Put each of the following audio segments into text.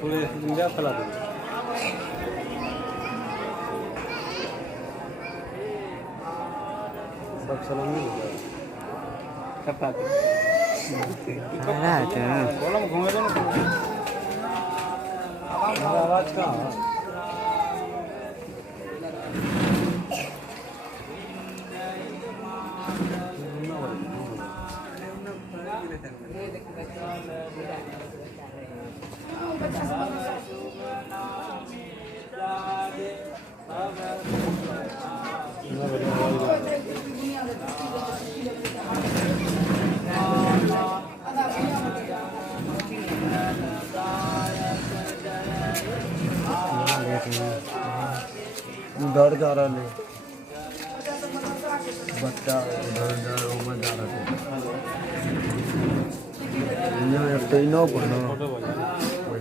पूरे इंडिया फैला दो। सब सलामी हो जाए कटा दे बोलो घूमे दो ना आवाज कहाँ उधर जा रहा है बच्चा उधर जा रहा है तीनों बनो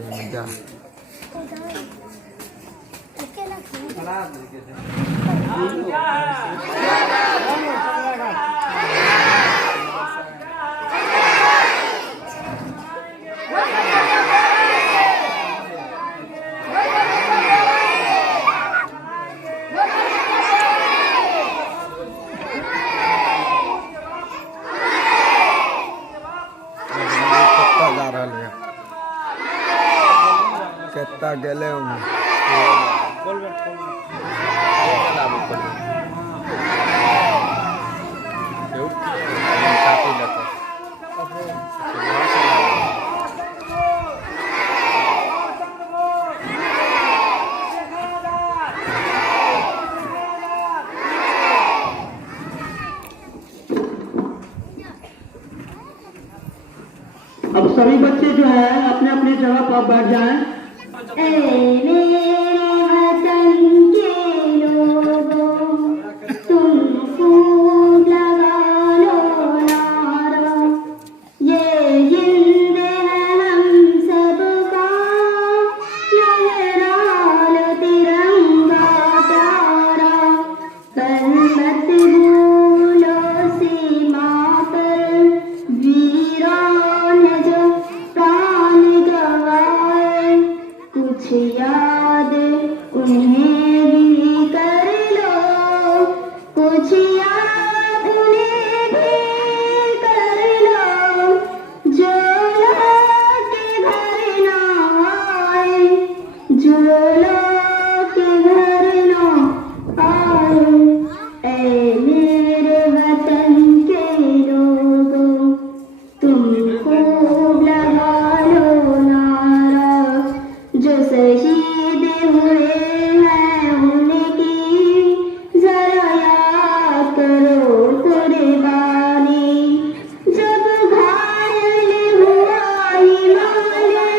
मजा कितना गले अब सभी बच्चे जो है अपने अपने जगह पर बैठ जाएं। याद उन्हें भी कर लो, कुछ याद उन्हें भी कर लो, जो लोग के घर ना आए, जो लोग के घर ना आए। ऐ मेरे वतन के लोगों, तुम खूब लगा लो नारा, जो शहीद हुए हैं उनकी जरा याद करो कुर्बानी। जब घायल हुआ हिमालय,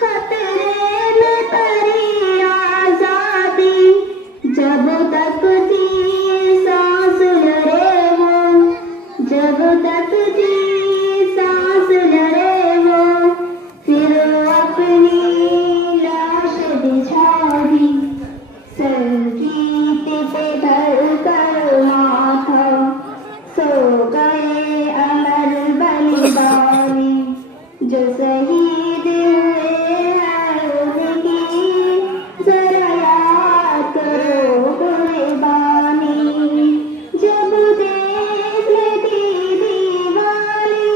खतरे में पड़ी आजादी, जब तक थी सांस लड़े वो, जब तक थी सांस लड़े वो, फिर अपनी संगीत पे धर कर माथा, सो गए अमर बलिदानी, जो शहीद हुए हैं उनकी जरा याद करो कुर्बानी। जब देख लेती दीवानी,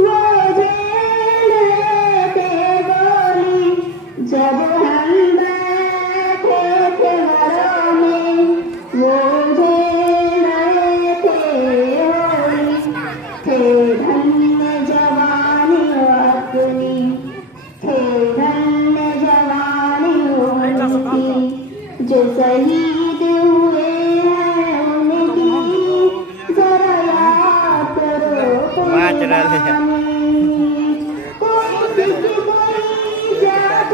वो झेल रहे थे गोली, जब हम वो झेल रहे थे होली, थे धन्य जवानी अपनी, थे धन्य जवानी उनकी, जो शहीद हुए हैं उनकी जरा याद करो कुर्बानी। कोई जात